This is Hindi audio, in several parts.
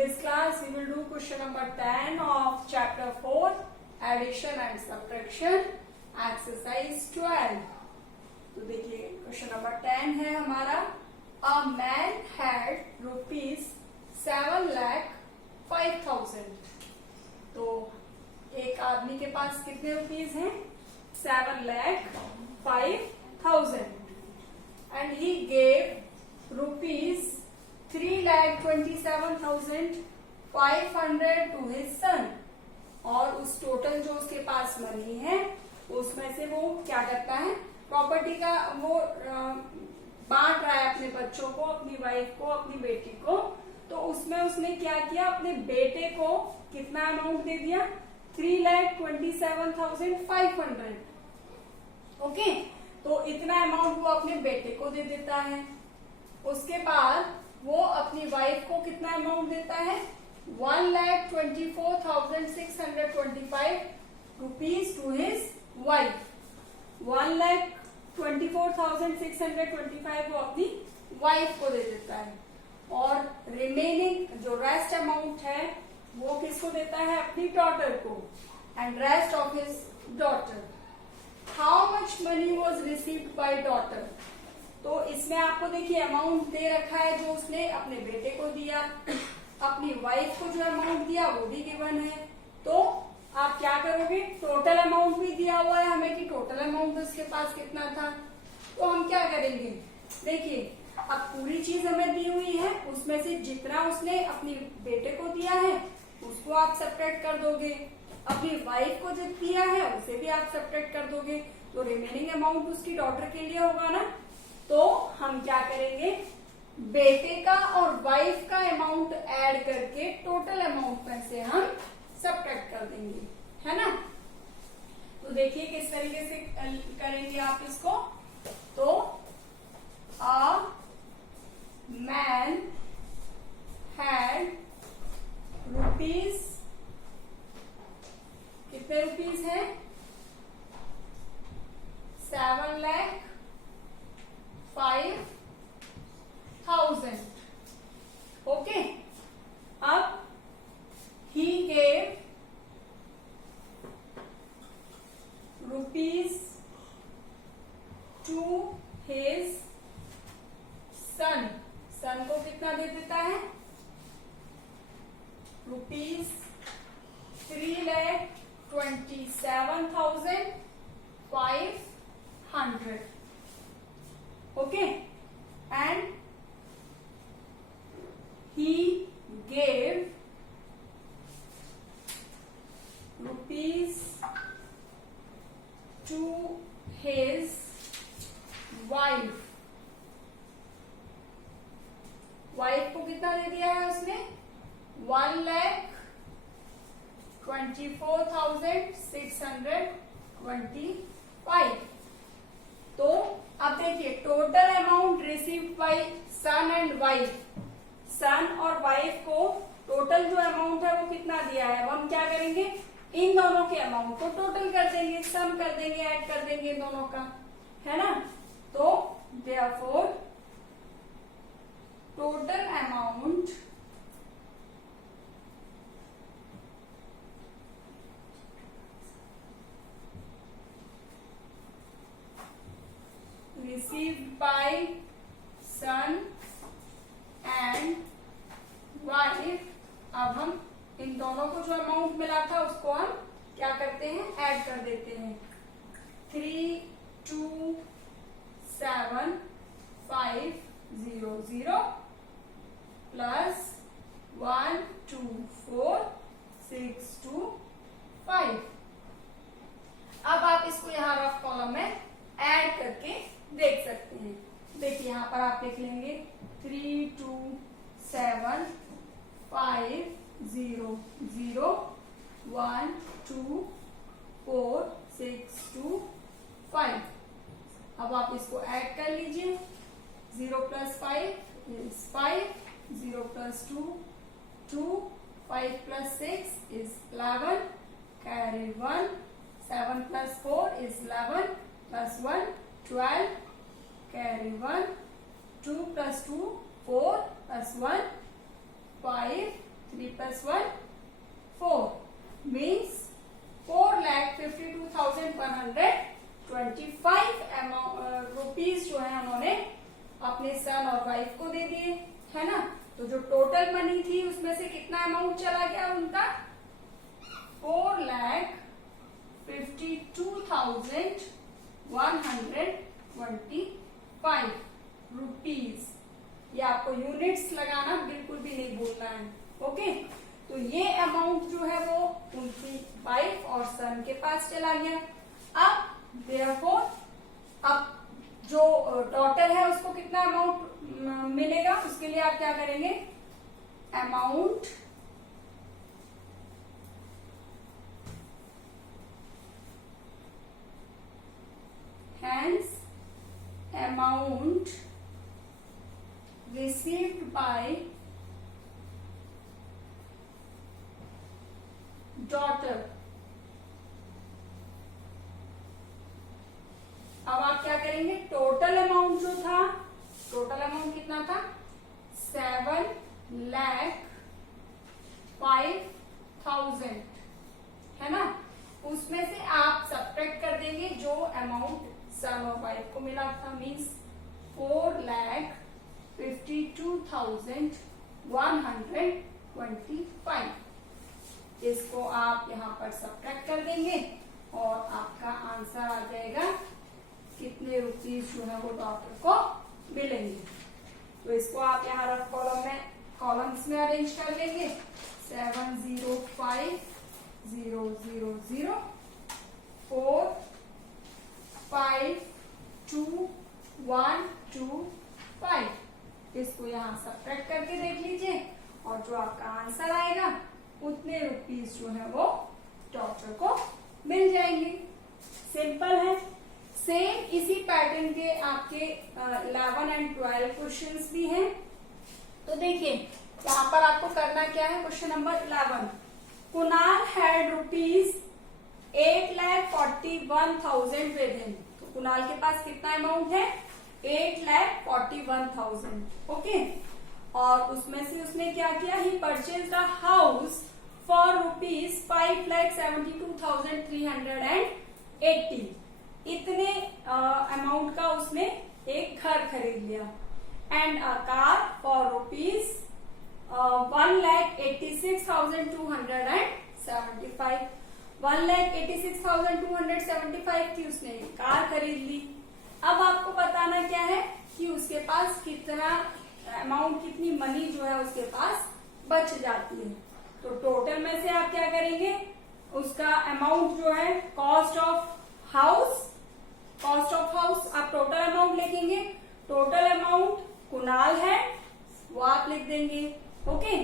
this class we will do question number 10 of chapter 4 addition and subtraction exercise 12. तो देखिए क्वेश्चन नंबर 10 है हमारा, a man had rupees 7,05,000. तो एक आदमी के पास कितने रुपीज हैं? 7,05,000 and he gave rupees 3,27,500 to his son. और उस टोटल जो उसके पास मनी है उसमें से वो क्या करता है, प्रॉपर्टी का वो बांट रहा है अपने बच्चों को, अपनी वाइफ को, अपनी बेटी को. तो उसमें उसने क्या किया, अपने बेटे को कितना अमाउंट दे दिया? 3,27,500. ओके, तो इतना अमाउंट वो अपने बेटे को दे देता है. उसके बाद वो अपनी वाइफ को कितना अमाउंट देता है? 1,24,625 रुपीज टू हिज वाइफ. 1,24,625 वो अपनी वाइफ को दे देता है. और रिमेनिंग जो रेस्ट अमाउंट है वो किसको देता है? अपनी डॉटर को. And rest of his daughter. How much money was received by daughter. तो इसमें आपको देखिए अमाउंट दे रखा है जो उसने अपने बेटे को दिया, अपनी वाइफ को जो अमाउंट दिया वो भी गिवन है. तो आप क्या करोगे, टोटल अमाउंट भी दिया हुआ है हमें कि टोटल अमाउंट उसके पास कितना था. तो हम क्या करेंगे, देखिए अब पूरी चीज हमें दी हुई है, उसमें से जितना उसने अपनी बेटे को दिया है उसको आप सब्ट्रैक्ट कर दोगे, अपनी वाइफ को जो दिया है उसे भी आप सब्ट्रैक्ट कर दोगे. तो रिमेनिंग अमाउंट उसकी डॉटर के लिए होगा ना. तो हम क्या करेंगे, बेटे का और वाइफ का अमाउंट ऐड करके टोटल अमाउंट में से हम सब्ट्रैक्ट कर देंगे, है ना. तो देखिए किस तरीके से करेंगे आप इसको. तो अ मैन हैड रुपीज, कितने रुपीज है? 7,05,000. ओके, अब he gave rupees to his son. सन को कितना दे देता है? Rupees 3,27,500. Okay, and he gave rupees to his wife. Wife को कितना दे दिया है उसने? 1,24,625. तो अब देखिए total amount received by son and wife. Son और वाइफ को टोटल जो अमाउंट है वो कितना दिया है, वो हम क्या करेंगे, इन दोनों के अमाउंट को टोटल कर देंगे, सम कर देंगे, ऐड कर देंगे दोनों का, है ना. तो therefore total amount received by son and wife. अब हम इन दोनों को जो अमाउंट मिला था उसको हम क्या करते हैं, ऐड कर देते हैं. 3,27,500 प्लस 1,24,625. अब आप इसको यहाँ रफ कॉलम में ऐड करके देख सकते हैं. देखिए यहाँ पर आप देख लेंगे 3,27,500 1,24,625. अब आप इसको ऐड कर लीजिए. 0 + 5 is 5, 0 + 2 2, 5 + 6 is 11, carry 1, 7 + 4 is 11, +1 12, carry 1, 2 + 2 4, +1 5, 3 plus 1 4 means 4,52,125 rupees जो है उन्होंने अपने सन और वाइफ को दे दिए, है ना। तो जो टोटल मनी थी उसमें से कितना अमाउंट चला गया उनका, 4,52,125 रुपीज। ये आपको यूनिट्स लगाना बिल्कुल भी नहीं भूलना है, ओके। तो ये अमाउंट जो है वो उनकी वाइफ और सन के पास चला गया। अब देयरफॉर अब जो डॉटर है उसको कितना अमाउंट मिलेगा, उसके लिए आप क्या करेंगे, amount hence amount received by daughter। अब आप क्या करेंगे, टोटल अमाउंट जो था, टोटल अमाउंट कितना था, 7,05,000, है ना। उसमें से आप सब्ट्रैक्ट कर देंगे जो अमाउंट सन और वाइफ को मिला था, मीन्स 4,52,125। इसको आप यहाँ पर सब्ट्रैक्ट कर देंगे और आपका आंसर आ जाएगा कितने रुपीज जो है वो डॉक्टर को मिलेंगे। तो इसको आप यहाँ रफ कॉलम्स में अरेंज कर लेंगे, 7,05,000, 4,5,2,1,2,5। इसको यहाँ सब्ट्रैक्ट करके देख लीजिए और जो आपका आंसर आएगा उतने रुपीज जो है वो डॉक्टर को मिल जाएंगे। सिंपल है। सेम इसी पैटर्न के आपके 11 and 12 क्वेश्चंस भी हैं। तो देखिए यहाँ पर आपको करना क्या है, question number 11, Kunal had ₹8,41,000 with him. तो कुणाल के पास कितना अमाउंट है, 8,41,000, ओके। और उसमें से उसने क्या किया, ही परचेज्ड अ हाउस फॉर ₹5,72,380। इतने अमाउंट का उसने एक घर खरीद लिया। And a car for ₹1,86,275। 1,86,275 की उसने कार खरीद ली। अब आपको बताना क्या है कि उसके पास कितना अमाउंट, कितनी मनी जो है उसके पास बच जाती है। तो टोटल में से आप क्या करेंगे, उसका अमाउंट जो है, कॉस्ट ऑफ हाउस आप टोटल अमाउंट लिखेंगे। टोटल अमाउंट कुणाल है वो आप लिख देंगे, ओके,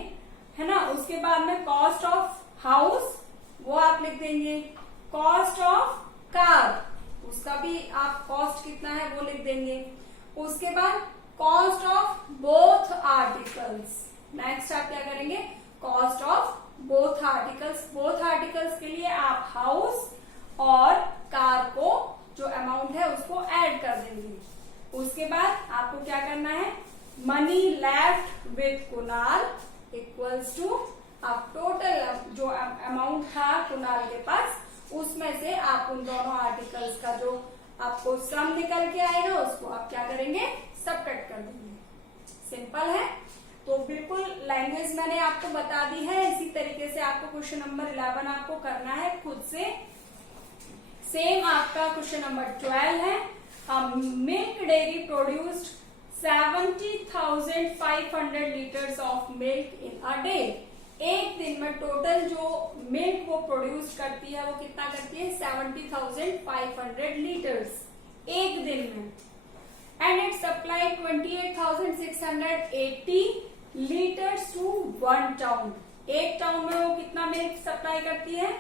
है ना। उसके बाद में कॉस्ट ऑफ हाउस वो आप लिख देंगे। कॉस्ट ऑफ कार उसका भी आप कॉस्ट कितना है वो लिख देंगे। उसके बाद cost of both articles. Next आप क्या करेंगे, कॉस्ट ऑफ बोथ आर्टिकल्स के लिए आप हाउस और कार को जो अमाउंट है उसको ऐड कर देंगे। उसके बाद आपको क्या करना है, money left with Kunal equals to, आप टोटल जो अमाउंट था कुणाल के पास उसमें से आप उन दोनों आर्टिकल्स का जो आपको सम निकल के आएगा उसको आप क्या करेंगे, सब्ट्रैक्ट कर देंगे। सिंपल है। तो बिल्कुल लैंग्वेज मैंने आपको बता दी है। इसी तरीके से आपको क्वेश्चन नंबर 11 आपको करना है खुद से। सेम आपका क्वेश्चन नंबर 12 है, milk dairy produced 70,500 litres of milk in a day. एक दिन में टोटल जो मिल्क वो प्रोड्यूस करती है वो कितना करती है, 70,500 लीटर्स एक दिन में। And it supply 28,680 litres to one town. एक टाउन में वो कितना मिल्क सप्लाई करती है,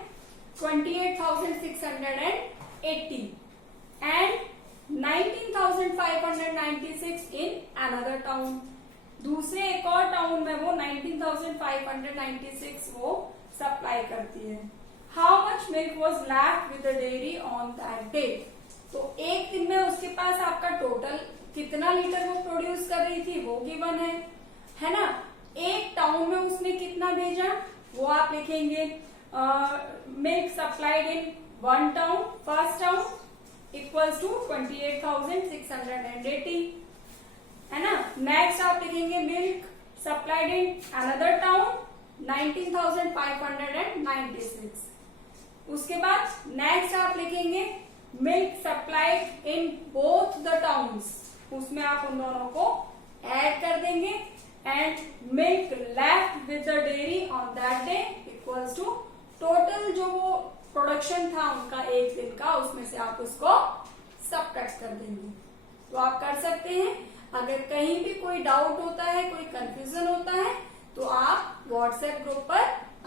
28,680 एंड 19,596 इन अनदर टाउन। दूसरे एक और टाउन में वो 19,596 वो सप्लाई करती है। How much milk was left with the dairy on that day. तो एक दिन में उसके पास आपका टोटल कितना लीटर वो प्रोड्यूस कर रही थी वो गिवन है ना। एक टाउन में उसने कितना भेजा वो आप लिखेंगे। Milk supplied in one town, first town equals to 28,680, है ना। नेक्स्ट आप लिखेंगे milk supplied in another town 19,596। उसके बाद नेक्स्ट आप लिखेंगे milk supplied in both the towns, उसमें आप उन दोनों को ऐड कर देंगे। And milk left with the dairy on that day equals to total जो वो प्रोडक्शन था उनका एक दिन का, उसमें से आप उसको सबट्रैक्ट कर देंगे। तो आप कर सकते हैं। अगर कहीं भी कोई डाउट होता है, कोई कंफ्यूजन होता है, तो आप व्हाट्सएप ग्रुप पर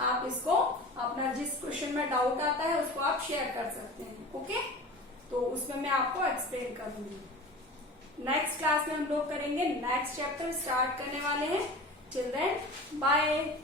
आप इसको अपना जिस क्वेश्चन में डाउट आता है उसको आप शेयर कर सकते हैं। ओके, तो उसमें मैं आपको एक्सप्लेन करूंगी। नेक्स्ट क्लास में हम लोग करेंगे, नेक्स्ट चैप्टर स्टार्ट करने वाले हैं। Till then bye.